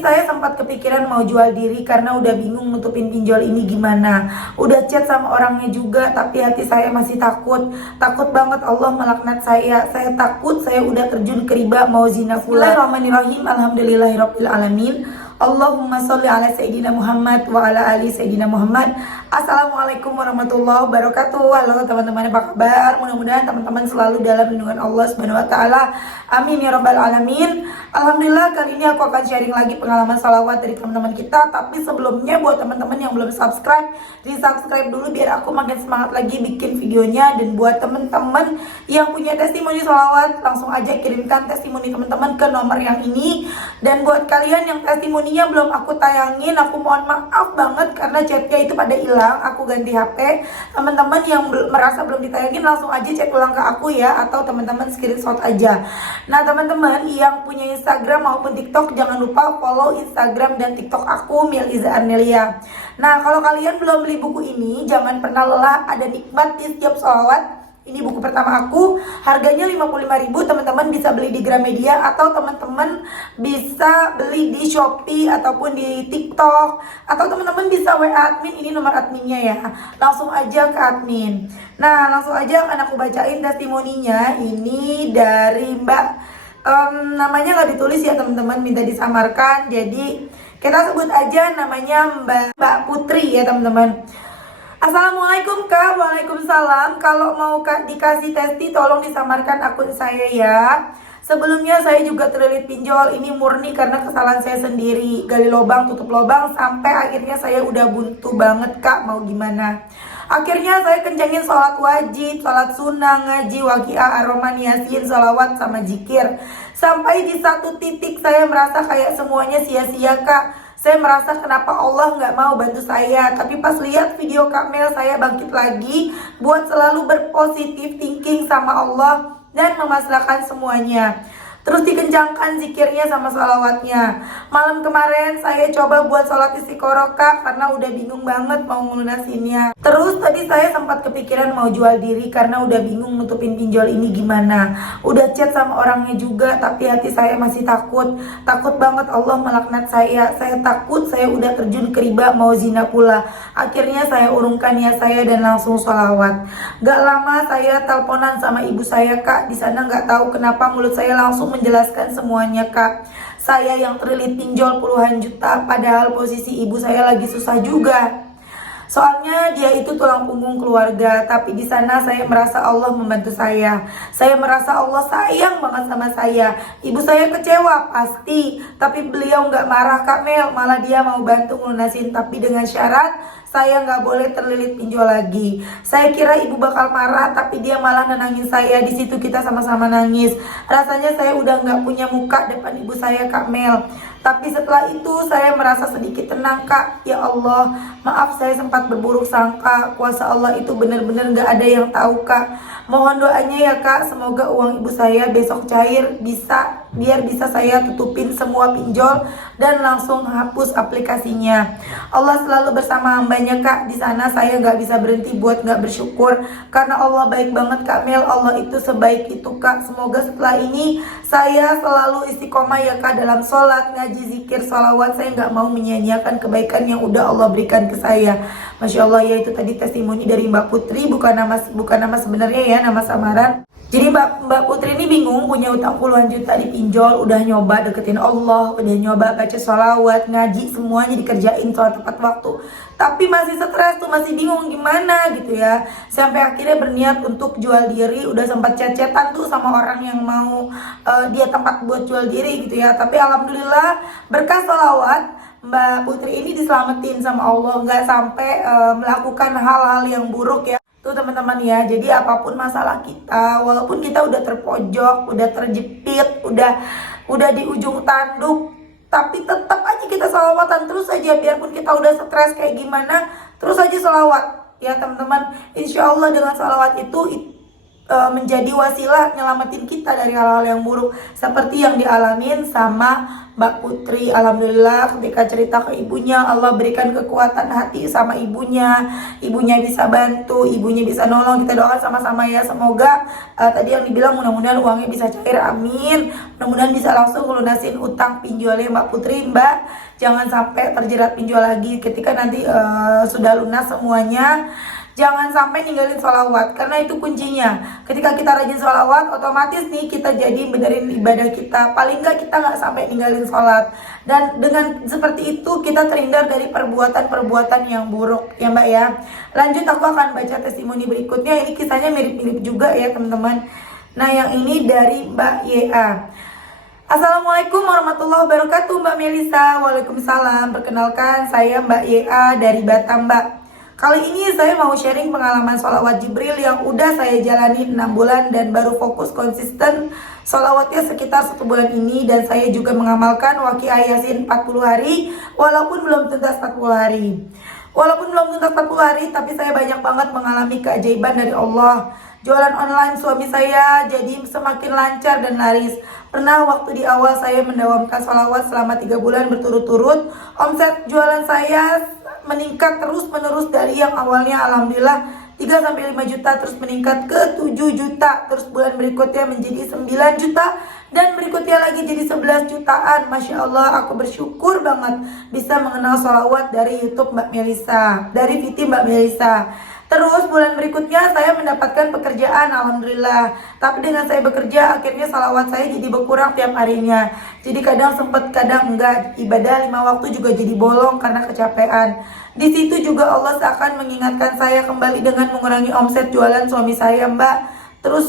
saya sempat kepikiran mau jual diri karena udah bingung nutupin pinjol ini gimana. Udah chat sama orangnya juga, tapi hati saya masih takut. Takut banget Allah melaknat saya. Saya takut saya udah terjun ke riba mau zina pula. Bismillahirrahmanirrahim. Alhamdulillahirabbil alamin. Allahumma sholli ala Sayyidina Muhammad wa ala ali Sayyidina Muhammad. Assalamualaikum warahmatullahi wabarakatuh. Halo teman-teman, apa kabar? Mudah-mudahan teman-teman selalu dalam lindungan Allah Subhanahu wa taala. Amin ya rabbal alamin. Alhamdulillah, kali ini aku akan sharing lagi pengalaman salawat dari teman-teman kita. Tapi sebelumnya buat teman-teman yang belum subscribe, di-subscribe dulu biar aku makin semangat lagi bikin videonya. Dan buat teman-teman yang punya testimoni salawat, langsung aja kirimkan testimoni teman-teman ke nomor yang ini. Dan buat kalian yang testimoninya belum aku tayangin, aku mohon maaf banget karena chatnya itu pada hilang, aku ganti HP. Teman-teman yang merasa belum ditayangin langsung aja chat ulang ke aku ya, atau teman-teman screenshot aja. Nah teman-teman yang punya Instagram maupun TikTok, jangan lupa follow Instagram dan TikTok aku, Miliza Arnelia. Nah kalau kalian belum beli buku ini, jangan pernah lelah, ada nikmat di setiap sholawat. Ini buku pertama aku, harganya 55.000. Teman-teman bisa beli di Gramedia atau teman-teman bisa beli di Shopee ataupun di TikTok, atau teman-teman bisa WA admin, ini nomor adminnya ya. Langsung aja ke admin. Nah, langsung aja akan aku bacain testimoninya. Ini dari Mbak, namanya nggak ditulis ya teman-teman, minta disamarkan. Jadi kita sebut aja namanya Mbak Putri ya teman-teman. Assalamualaikum Kak. Waalaikumsalam. Kalau mau Kak dikasih testi tolong disamarkan akun saya ya. Sebelumnya saya juga terlilit pinjol. Ini murni karena kesalahan saya sendiri. Gali lubang tutup lubang sampai akhirnya saya udah buntu banget Kak. Mau gimana? Akhirnya saya kencangin sholat wajib, sholat sunnah, ngaji, waqiah, aroman, yasin, sholawat, sama zikir. Sampai di satu titik saya merasa kayak semuanya sia-sia Kak. Saya merasa kenapa Allah nggak mau bantu saya. Tapi pas lihat video Kak Mel, saya bangkit lagi buat selalu berpositif thinking sama Allah dan memasrahkan semuanya. Terus dikencangkan zikirnya sama sholawatnya. Malam kemarin saya coba buat sholat istiqoroh Kak, karena udah bingung banget mau ngelunasinnya. Terus tadi saya sempat kepikiran mau jual diri karena udah bingung nutupin pinjol ini gimana. Udah chat sama orangnya juga, tapi hati saya masih takut. Takut banget Allah melaknat saya. Saya takut saya udah terjun ke riba mau zina pula. Akhirnya saya urungkan niat saya dan langsung sholawat. Gak lama saya teleponan sama ibu saya Kak. Di sana nggak tahu kenapa mulut saya langsung menjelaskan semuanya Kak. Saya yang terlilit pinjol puluhan juta, padahal posisi ibu saya lagi susah juga. Soalnya dia itu tulang punggung keluarga, tapi di sana saya merasa Allah membantu saya. Saya merasa Allah sayang banget sama saya. Ibu saya kecewa pasti, tapi beliau nggak marah Kak Mel, malah dia mau bantu ngelunasin, tapi dengan syarat saya nggak boleh terlilit pinjol lagi. Saya kira ibu bakal marah, tapi dia malah nenangin saya. Di situ kita sama-sama nangis. Rasanya saya udah nggak punya muka depan ibu saya Kak Mel. Tapi setelah itu saya merasa sedikit tenang Kak. Ya Allah, maaf saya sempat berburuk sangka. Kuasa Allah itu benar-benar gak ada yang tahu Kak. Mohon doanya ya Kak, semoga uang ibu saya besok cair, biar bisa saya tutupin semua pinjol dan langsung hapus aplikasinya. Allah selalu bersama hambanya Kak. Di sana saya gak bisa berhenti buat gak bersyukur, karena Allah baik banget Kak Mel. Allah itu sebaik itu Kak. Semoga setelah ini saya selalu istiqomah ya Kak dalam sholat, ngaji, zikir, sholawat. Saya gak mau menyia-nyiakan kebaikan yang udah Allah berikan ke saya. Masya Allah ya, itu tadi testimoni dari Mbak Putri, bukan nama sebenarnya ya, nama samaran. Jadi Mbak Putri ini bingung, punya utang puluhan juta di pinjol, udah nyoba deketin Allah, udah nyoba baca sholawat, ngaji, semuanya dikerjain sholat tepat waktu, tapi masih stres tuh, masih bingung gimana gitu ya. Sampai akhirnya berniat untuk jual diri, udah sempat chat-chatan tuh sama orang yang mau dia tempat buat jual diri gitu ya. Tapi alhamdulillah berkah sholawat, Mbak Putri ini diselamatin sama Allah, nggak sampai melakukan hal-hal yang buruk ya. Tuh teman-teman ya, jadi apapun masalah kita, walaupun kita udah terpojok, udah terjepit, udah di ujung tanduk, tapi tetap aja kita sholawatan terus aja. Biarpun kita udah stres kayak gimana, terus aja sholawat ya teman-teman. Insya Allah dengan sholawat itu menjadi wasilah nyelamatin kita dari hal-hal yang buruk seperti yang dialamin sama Mbak Putri. Alhamdulillah ketika cerita ke ibunya, Allah berikan kekuatan hati sama ibunya bisa bantu, ibunya bisa nolong. Kita doakan sama-sama ya, semoga tadi yang dibilang mudah-mudahan uangnya bisa cair, amin. Mudah-mudahan bisa langsung melunasin utang pinjolnya Mbak Putri. Mbak, jangan sampai terjerat pinjol lagi ketika nanti sudah lunas semuanya. Jangan sampai ninggalin sholawat, karena itu kuncinya. Ketika kita rajin sholawat, otomatis nih kita jadi benerin ibadah kita. Paling nggak kita nggak sampai ninggalin sholat. Dan dengan seperti itu kita terhindar dari perbuatan-perbuatan yang buruk ya Mbak ya. Lanjut, aku akan baca testimoni berikutnya. Ini kisahnya mirip-mirip juga ya teman-teman. Nah yang ini dari Mbak YA. Assalamualaikum warahmatullahi wabarakatuh Mbak Melisa. Waalaikumsalam. Perkenalkan saya Mbak YA dari Batam Mbak. Kali ini saya mau sharing pengalaman sholawat Jibril yang udah saya jalani 6 bulan dan baru fokus konsisten sholawatnya sekitar 1 bulan ini. Dan saya juga mengamalkan Waqiah Yasin 40 hari walaupun belum tuntas 40 hari. Walaupun belum tuntas 40 hari, tapi saya banyak banget mengalami keajaiban dari Allah. Jualan online suami saya jadi semakin lancar dan laris. Pernah waktu di awal saya mendawamkan sholawat selama 3 bulan berturut-turut, omset jualan saya meningkat terus menerus dari yang awalnya alhamdulillah 3-5 juta terus meningkat ke 7 juta, terus bulan berikutnya menjadi 9 juta dan berikutnya lagi jadi 11 jutaan. Masya Allah, aku bersyukur banget bisa mengenal sholawat dari YouTube Mbak Melisa, dari VT Mbak Melisa. Terus bulan berikutnya saya mendapatkan pekerjaan alhamdulillah. Tapi dengan saya bekerja akhirnya salawat saya jadi berkurang tiap harinya. Jadi kadang sempet kadang enggak, ibadah 5 waktu juga jadi bolong karena kecapean. Di situ juga Allah seakan mengingatkan saya kembali dengan mengurangi omset jualan suami saya Mbak. Terus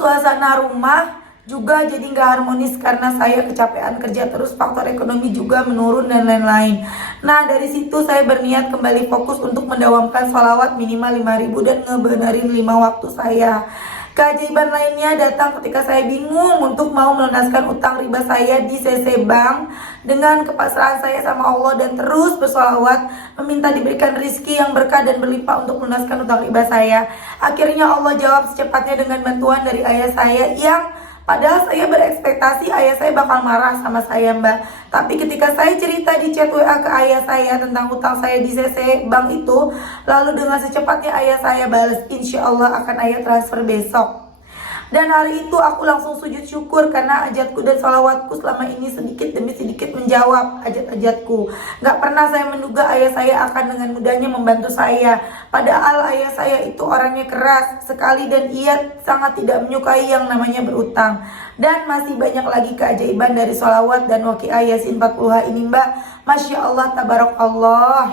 suasana rumah juga jadi nggak harmonis karena saya kecapean kerja terus, faktor ekonomi juga menurun dan lain-lain. Nah dari situ saya berniat kembali fokus untuk mendawamkan sholawat minimal 5.000 dan ngebenerin 5 waktu saya. Keajaiban lainnya datang ketika saya bingung untuk mau melunaskan utang riba saya di CC Bank. Dengan kepasrahan saya sama Allah dan terus bersolawat meminta diberikan rizki yang berkah dan berlimpah untuk melunaskan utang riba saya. Akhirnya Allah jawab secepatnya dengan bantuan dari ayah saya yang padahal saya berekspektasi ayah saya bakal marah sama saya Mbak. Tapi ketika saya cerita di chat WA ke ayah saya tentang utang saya di CC Bank itu, lalu dengan secepatnya ayah saya balas, insya Allah akan ayah transfer besok. Dan hari itu aku langsung sujud syukur karena hajatku dan salawatku selama ini sedikit demi sedikit menjawab hajat-hajatku. Gak pernah saya menduga ayah saya akan dengan mudahnya membantu saya. Padahal ayah saya itu orangnya keras sekali dan ia sangat tidak menyukai yang namanya berutang. Dan masih banyak lagi keajaiban dari sholawat dan Waqiah Yasin 40H ini Mbak. Masya Allah, tabarakallah.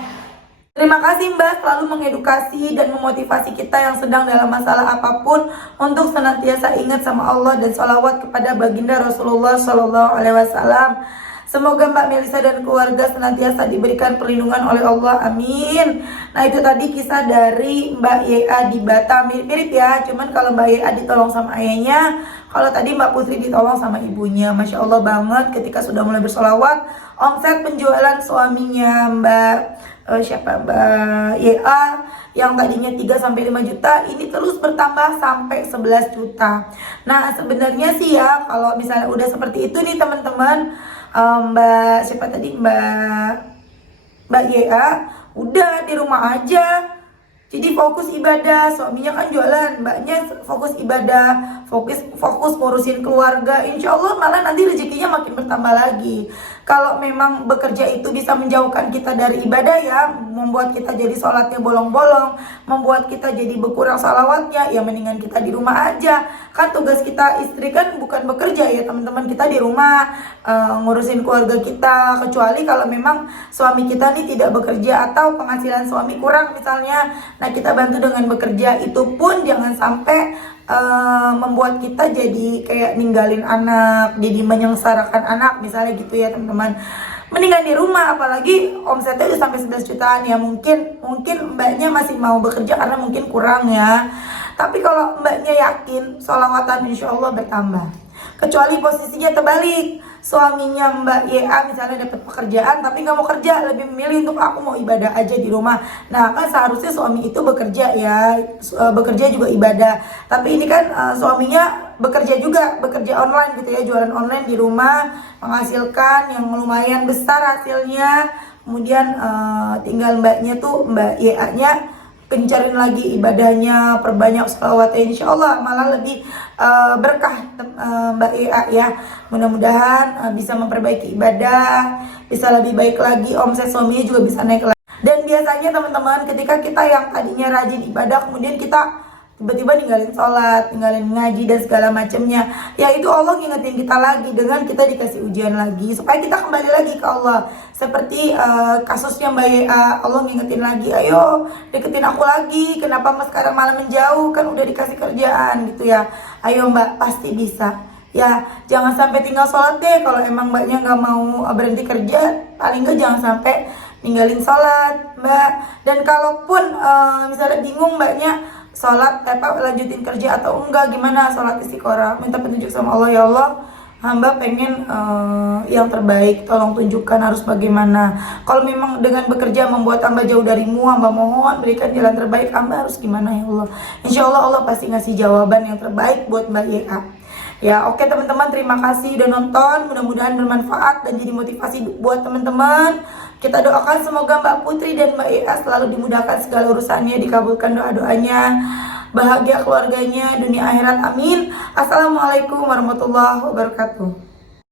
Terima kasih Mbak selalu mengedukasi dan memotivasi kita yang sedang dalam masalah apapun untuk senantiasa ingat sama Allah dan sholawat kepada baginda Rasulullah SAW. Semoga Mbak Melisa dan keluarga senantiasa diberikan perlindungan oleh Allah, amin. Nah itu tadi kisah dari Mbak YA di Batam, mirip-mirip ya. Cuman kalau Mbak YA ditolong sama ayahnya, kalau tadi Mbak Putri ditolong sama ibunya. Masya Allah banget ketika sudah mulai bersolawat, omset penjualan suaminya Mbak Mbak YA yang tadinya 3-5 juta ini terus bertambah sampai 11 juta. Nah sebenarnya sih ya kalau misalnya udah seperti itu nih teman-teman, Mbak YA udah di rumah aja. Jadi fokus ibadah, suaminya kan jualan, mbaknya fokus ibadah, fokus ngurusin keluarga. Insya Allah malah nanti rezekinya makin bertambah lagi. Kalau memang bekerja itu bisa menjauhkan kita dari ibadah ya, membuat kita jadi sholatnya bolong-bolong, membuat kita jadi berkurang salawatnya, ya mendingan kita di rumah aja. Kan tugas kita istri kan bukan bekerja ya teman-teman, kita di rumah ngurusin keluarga kita. Kecuali kalau memang suami kita nih tidak bekerja atau penghasilan suami kurang misalnya, nah kita bantu dengan bekerja. Itu pun jangan sampai membuat kita jadi kayak ninggalin anak, jadi menyengsarakan anak misalnya gitu ya teman-teman. Mendingan di rumah, apalagi omsetnya udah sampai 11 jutaan ya. Mungkin mbaknya masih mau bekerja karena mungkin kurang ya. Tapi kalau mbaknya yakin sholawatan insya Allah bertambah. Kecuali posisinya terbalik, suaminya Mbak YA misalnya dapat pekerjaan tapi nggak mau kerja, lebih memilih untuk aku mau ibadah aja di rumah. Nah kan seharusnya suami itu bekerja ya, bekerja juga ibadah. Tapi ini kan suaminya bekerja juga, bekerja online gitu ya, jualan online di rumah, menghasilkan yang lumayan besar hasilnya. Kemudian tinggal mbaknya tuh, Mbak YA-nya gencarin lagi ibadahnya, perbanyak sholawatnya, insya Allah malah lebih berkah Mbak Ea ya. Mudah-mudahan bisa memperbaiki ibadah, bisa lebih baik lagi, omset suaminya juga bisa naik lagi. Dan biasanya teman-teman, ketika kita yang tadinya rajin ibadah, kemudian kita tiba-tiba ninggalin sholat, ninggalin ngaji dan segala macamnya, ya itu Allah ngingetin kita lagi dengan kita dikasih ujian lagi supaya kita kembali lagi ke Allah. Seperti kasusnya Mbak Ya, Allah ngingetin lagi, ayo deketin aku lagi, kenapa mas sekarang malah menjauh, kan udah dikasih kerjaan gitu ya. Ayo Mbak, pasti bisa ya, jangan sampai tinggal sholat deh. Kalau emang mbaknya nggak mau berhenti kerja, paling nggak jangan sampai ninggalin sholat Mbak. Dan kalaupun misalnya bingung mbaknya sholat lanjutin kerja atau enggak, gimana, sholat istiqoroh, minta petunjuk sama Allah, ya Allah hamba pengen yang terbaik, tolong tunjukkan harus bagaimana. Kalau memang dengan bekerja membuat hamba jauh darimu, hamba mohon berikan jalan terbaik, hamba harus gimana ya Allah. Insya Allah Allah pasti ngasih jawaban yang terbaik buat Mbak YA ya. Oke teman-teman, terima kasih udah nonton, mudah-mudahan bermanfaat dan jadi motivasi buat teman-teman. Kita doakan semoga Mbak Putri dan Mbak YA selalu dimudahkan segala urusannya, dikabulkan doa-doanya, bahagia keluarganya, dunia akhirat, amin. Assalamualaikum warahmatullahi wabarakatuh.